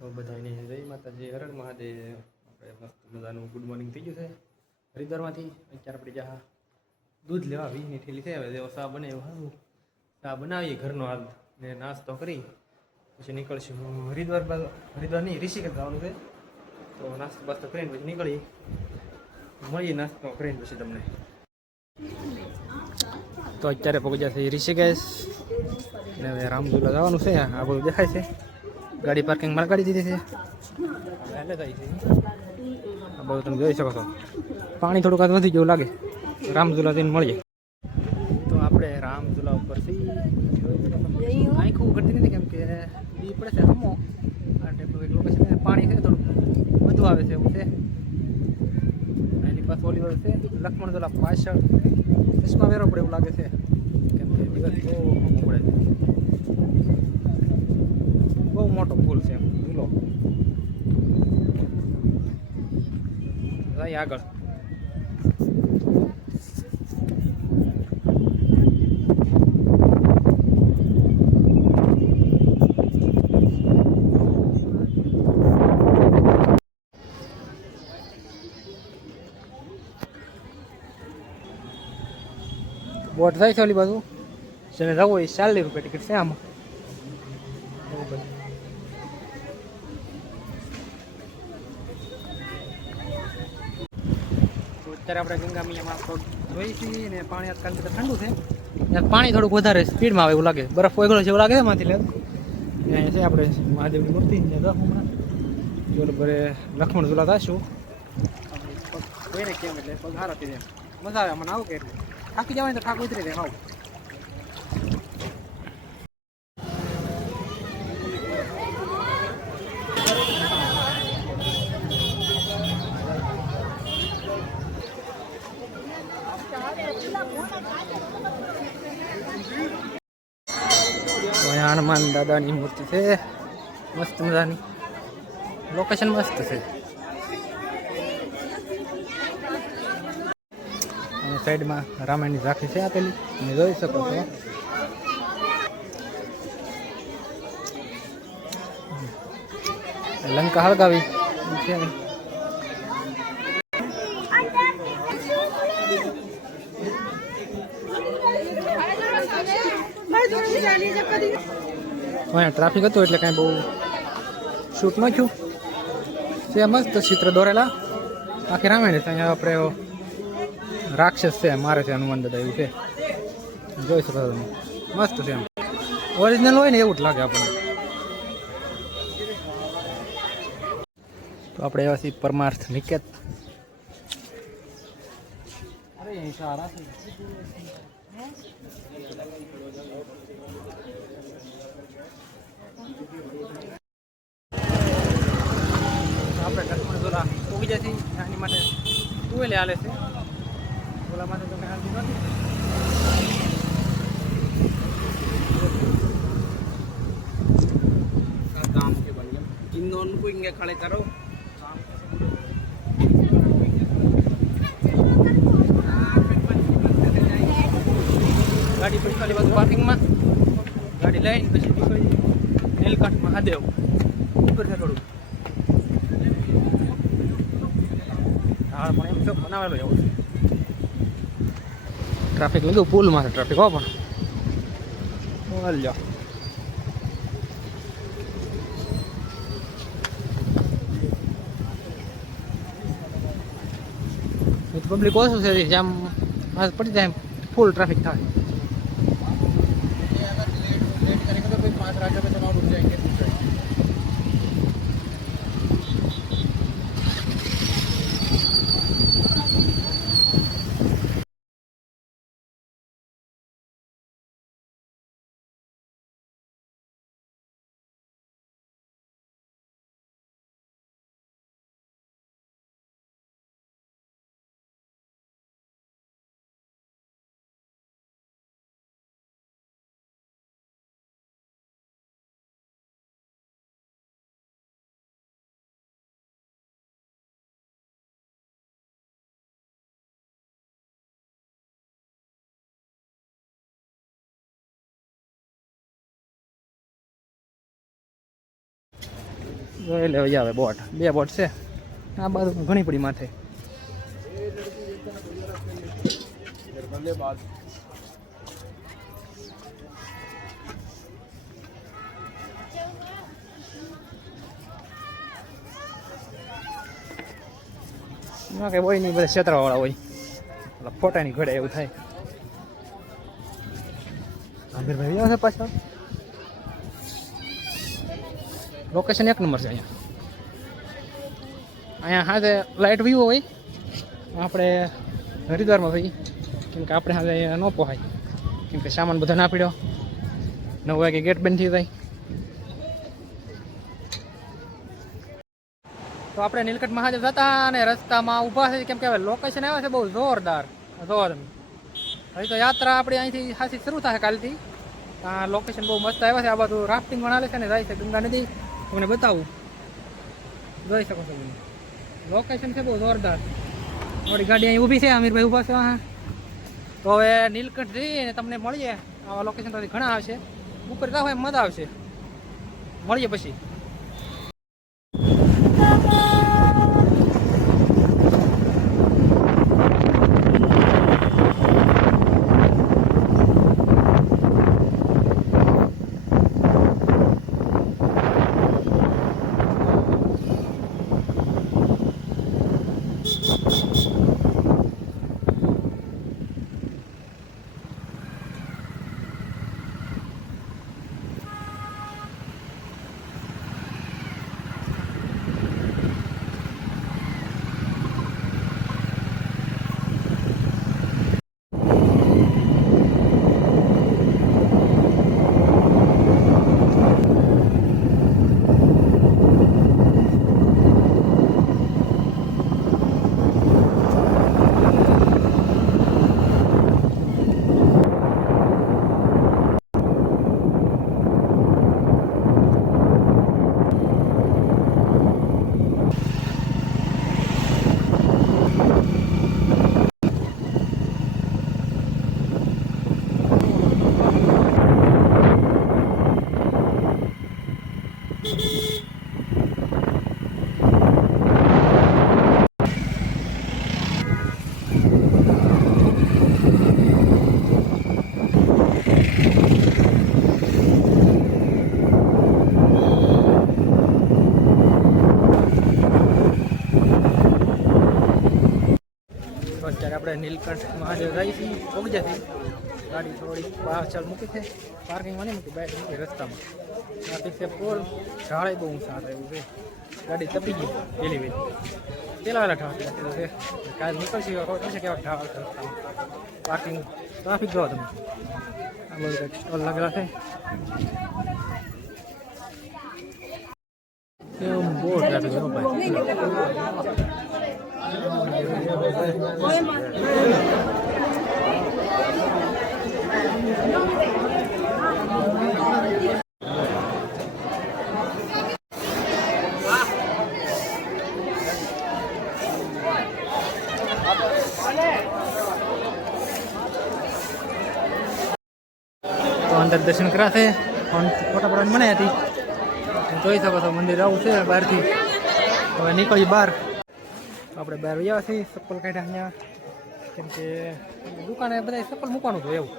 તો બધાને જય માતાજી, હરણ મહાદેવ. આપણે મસ્ત મજાનું ગુડ મોર્નિંગ થઈ ગયું છે હરિદ્વારમાંથી. અત્યારે આપણે જા દૂધ લેવા 20ની થેલી છે. હવે જેવો ચા બને એવું સારું ચા બનાવીએ ઘરનો હાલ ને નાસ્તો કરી પછી નીકળશું હરિદ્વાર બાજુ. હરિદ્વાર નહીં, ઋષિકેશ જવાનું છે. તો નાસ્તો બાસ્તો કરીને પછી નીકળી મળીએ. નાસ્તો કરીને પછી તમને તો અત્યારે પહોંચ્યા છે ઋષિકેશ ને હવે રામઝુલા જવાનું છે. આ બધું દેખાય છે. ગાડી પાર્કિંગ માં ગાડી દીધી છે. એટલે જાય છે આ બધું તમે જોઈ શકો છો. પાણી થોડુંક આજ વધી જેવું લાગે. રામઝુલા જઈને મળીએ. તો આપણે રામઝુલા ઉપર આંખું કરતી નથી કેમ કે દી પડે છે. હમો આ ટાઈપનું એક લોકેશન છે. પાણી છે થોડું વધુ આવે છે એવું છે. એની પાસે ઓલી વાત છે લક્ષ્મણ ઝુલા પાછળ ચશ્મા વેરો પડે એવું લાગે છે કેમ કે દિવસ બહુ હમો પડે છે. બહુ મોટો પુલ છે એમ ઝૂલો જાય આગળ. બોટ જાય છે ઓલી બાજુ. જેને જવું હોય 40 રૂપિયા ટિકિટ છે આમાં. અત્યારે આપણે ગંગા મૈયામાં જોઈ છીએ ને પાણી આજકાલ તો ઠંડુ છે. પાણી થોડુંક વધારે સ્પીડમાં આવે એવું લાગે. બરફ ઓગળે છે એવું લાગે છે માંથી લે. અહીંયા છે આપણે મહાદેવની મૂર્તિ ને હમણાં બરોબર લક્ષ્મણ ઝુલા થઈશું. કોઈને કેમ એટલે પગ હારા થઈ જાય. મજા આવે મને આવું કે એટલે થાકી જવાય તો થાક ઉતરી જાય આવું. અહીંયા હનુમાન દાદાની મૂર્તિ છે મસ્ત મજાની. લોકેશન મસ્ત છે. અને સાઈડમાં રામાયણની ઝાંખી છે આપેલી તમે જોઈ શકો છો. લંકા હળગાવી છે. અહીંયા ટ્રાફિક હતું એટલે કાંઈ બહુ શૂટ ન થયું. છે મસ્ત ચિત્ર દોરેલા આખી રામાયણ છે. અહીંયા આપણે રાક્ષસ છે મારે છે હનુમાન દાદા એવું છે. જોઈ શકો તમે મસ્ત છે એમ. ઓરિજિનલ હોય ને એવું જ લાગે આપણને. તો આપણે એવા છીએ પરમાર્થ નિકેત. આપણે લક્ષ્મણ ઝુલા ઉગી જાય છે. આની માટે ટુવેલે હાલે છે. ઓલા માટે તમે હાલતી નથી. काम के बन गया इन दोनों को इंगे खड़े करो. गाड़ी पड़ी खाली बाजू पार्किंग में गाड़ी लઈને પછી નીકળી નીલકંઠ મહાદેવ ઉપર છે થોડું. હા પણ એમ તો બનાવેલો એવો છે. ટ્રાફિક લાગ્યું પુલમાં છે ટ્રાફિક હો પણ ચાલ્યો. પબ્લિક ઓછું છે જેમ પડી જાય ફૂલ ટ્રાફિક થાય. लेट करेंगे तो फिर 5 राज्यों में चुनाव रुक जाएंगे. જોઈ લે આવે બોટ, 2 બોટ છે આ બાજુ ઘણી પડી માથે. ના કઈ હોય નહીં, બધા ક્ષેત્રવાળા હોય, ફોટાની ઘડે એવું થાય. આમિરભાઈ આવશે પાછા. લોકેશન 1 નંબર છે અહીંયા. અહીંયા હાથે લાઇટ વ્યૂ હોય. આપણે હરિદ્વારમાં ભાઈ, કેમ કે આપણે હાથે અહીંયા ન પોહાય, કેમ કે સામાન બધો ના પીડ્યો. 9 વાગે ગેટ બંધ થઈ જાય. તો આપણે નીલકંઠ મહાદેવ જતા અને રસ્તામાં ઊભા છે, કેમ કે હવે લોકેશન આવે છે બહુ જોરદાર. જોવો તમે, હજી તો યાત્રા આપણી અહીંથી ખાસી શરૂ થાય કાલથી. આ લોકેશન બહુ મસ્ત આવ્યા છે. આ બધું રાફ્ટિંગ પણ હાલે છે ને જાય છે ગંગા નદી. તમને બતાવું, જોઈ શકો છો તમે. લોકેશન છે બહુ જોરદાર. થોડી ગાડી અહીં ઊભી છે, આમિરભાઈ ઊભા છે. હા, તો હવે નીલકંઠ જઈને તમને મળીએ. આવા લોકેશન તો ઘણા આવશે, ઉપર જાવ એમ મજા આવશે. મળીએ પછી. અત્યારે આપણે નીલકંઠ મહાદેવ જઈએ છીએ, પહોંચી જશે. ગાડી થોડી પાછળ મૂકી છે, પાર્કિંગમાં નહીં મૂકી, બાઇક મૂકી રસ્તામાં. ટ્રાફિક છે ફૂલ, ઢાળે બહુ સારા એવું છે. ગાડી તપી ગઈ પેલી વેલી, પેલા વેલા ઢાળ છે. કાલે નીકળશે ખબર પડશે કેવા ઢાળ રસ્તામાં. પાર્કિંગ ટ્રાફિક જોવો તમે. આ બધું કંઈક સ્ટોલ લાગેલા છે. બહુ ટ્રાફિક જો ભાઈ. તો અંદર દર્શન કરાશે, ફોટા પડવાની મને હતી. જોઈ શકો છો મંદિર આવું છે બહારથી. હવે નીકળી બહાર. આપણે બહાર આવ્યા છીએ, ચપ્પલ કાઢ્યા અહીંયા, કેમ કે દુકાને બધા ચપ્પલ મૂકવાનું હતું એવું.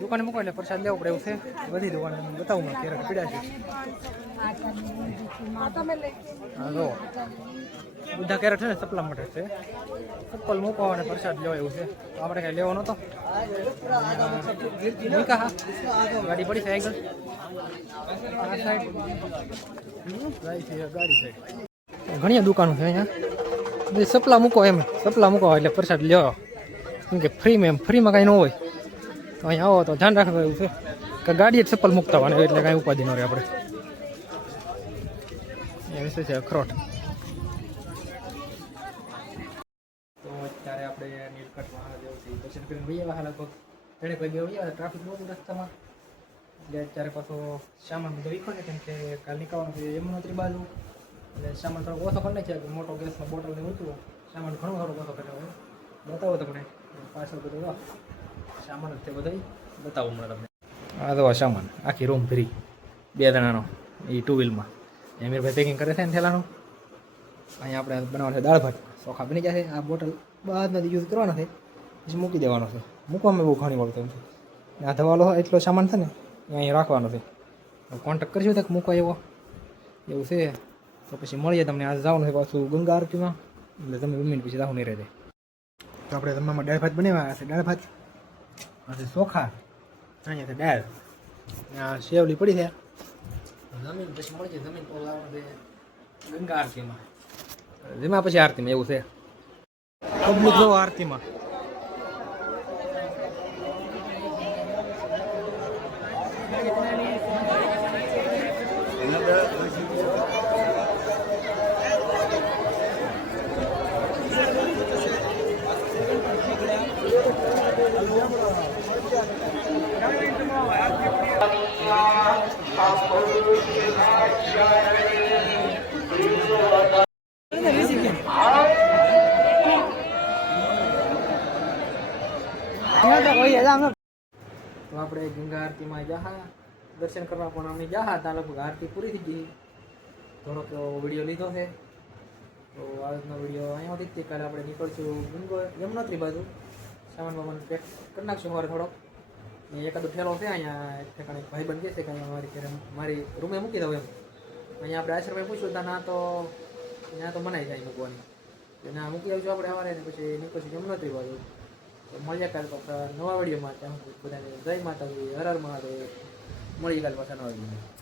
દુકાને મૂકો એટલે પ્રસાદ લેવો પડે એવું છે. બધી દુકાને બતાવું મને ક્યારેક પીડ્યા છે. હા જો બધા કેરેટ છે ને ચપ્પલ માટે છે. ચપ્પલ મૂકો અને પ્રસાદ લેવો એવું છે. તો આપણે કાંઈ લેવો નહોતો. ગાડી પડી છે આગળ આ સાઈડ જાય છે ગાડી સાઈડ. ઘણી દુકાનો છે અહીંયા. સપલા મૂકો એમ, સપલા મૂકો એટલે પ્રસાદ લેવો. કેમ કે ફ્રીમાં એમ ફ્રીમાં કાંઈ ન હોય. તો અહીંયા આવો તો ધ્યાન રાખવું એવું છે કે ગાડીએ જ ચપ્પલ મૂકતા હોય એટલે કાંઈ ઉપાધિ ન રહે આપણે. એ વિશે છે અખરોટ. તો અત્યારે આપણે નીલકંઠ મહાદેવથી દર્શન કરીને ભાઈ આવ્યા લગભગ 3 વાગે આવ્યા. ટ્રાફિક બહુ રસ્તામાં એટલે અત્યારે પાછો સામાન બધો વીખો છે, કેમ કે કાલ નીકળવાનું છે યમુનોત્રી બાજુ. એટલે સામાન થોડો ઓછો કરી નાખ્યા કે મોટો ગેસનો બોટલ ને ઊંચું સામાન ઘણો થોડો ઓછો કર્યો હોય. બતાવો તમને પાછળ બધું સામાન જ તે બધા બતાવું હમણાં તમને. આ તો સામાન આખી રૂમ ફ્રી 2 જણાનો એ 2 વ્હીલમાં. અમીરભાઈ પેકિંગ કરે છે ને થેલાનું. અહીંયા આપણે બનાવવાનું છે દાળ ભાત. ચોખા બની જશે. આ બોટલ બાદમાંથી યુઝ કરવાનો છે, પછી મૂકી દેવાનો છે. મૂકવામાં બહુ ઘણી વખત એમ છે. આ ધવાલો એટલો સામાન છે ને એ અહીંયા રાખવાનો છે. કોન્ટેક્ટ કરજો તક મૂકવા એવો એવું છે તો પછી મળીએ તમને. આજે જવાનું છે પાછું ગંગા આરતીમાં, એટલે તમે મમ્મીને પછી જવું નહીં રહે. તો આપણે જમવામાં દાળ ભાત બનાવ્યા છે. દાળ ભાત આજે ચોખા, અહીંયા છે દાળ, આ શેવલી પડી છે. જમીન પછી મળીએ. જમીન તો લાવવાનું છે ગંગા આરતીમાં, જેમાં પછી આરતીમાં એવું છે. પબ્લિક જો આરતીમાં તો આપણે ગંગા આરતીમાં જાહા દર્શન કરવા, પણ અમે જાહા ત્યાં લગભગ આરતી પૂરી થઈ ગઈ. થોડોક વિડીયો લીધો છે, તો આજનો વિડીયો અહીંયા સુધી. કાલે આપણે નીકળશું યમનોત્રી બાજુ, સામાન વામાન પેક કરી નાખશું સવારે થોડોક. એકાદો ઠેલો છે અહીંયા ઠેકાણે ભાઈબંધ કહે છે કે અહીંયા મારી ઘરે મારી રૂમે મૂકી દઉં એમ. અહીંયા આપણે આશ્રમે પૂછ્યું ત્યાં ત્યાં તો મનાઈ જાય મૂકવાની. ત્યાં મૂકી આવશું આપણે સવારે, ને પછી નીકળશું યમનોત્રી બાજુ. તો મળીએ કાલે પાછા નવા વિડીયોમાં. ત્યાં બધાને જય માતાજી, હર હર મહાદેવ. મળીએ કાલે પાછા નવા વિડીયોમાં.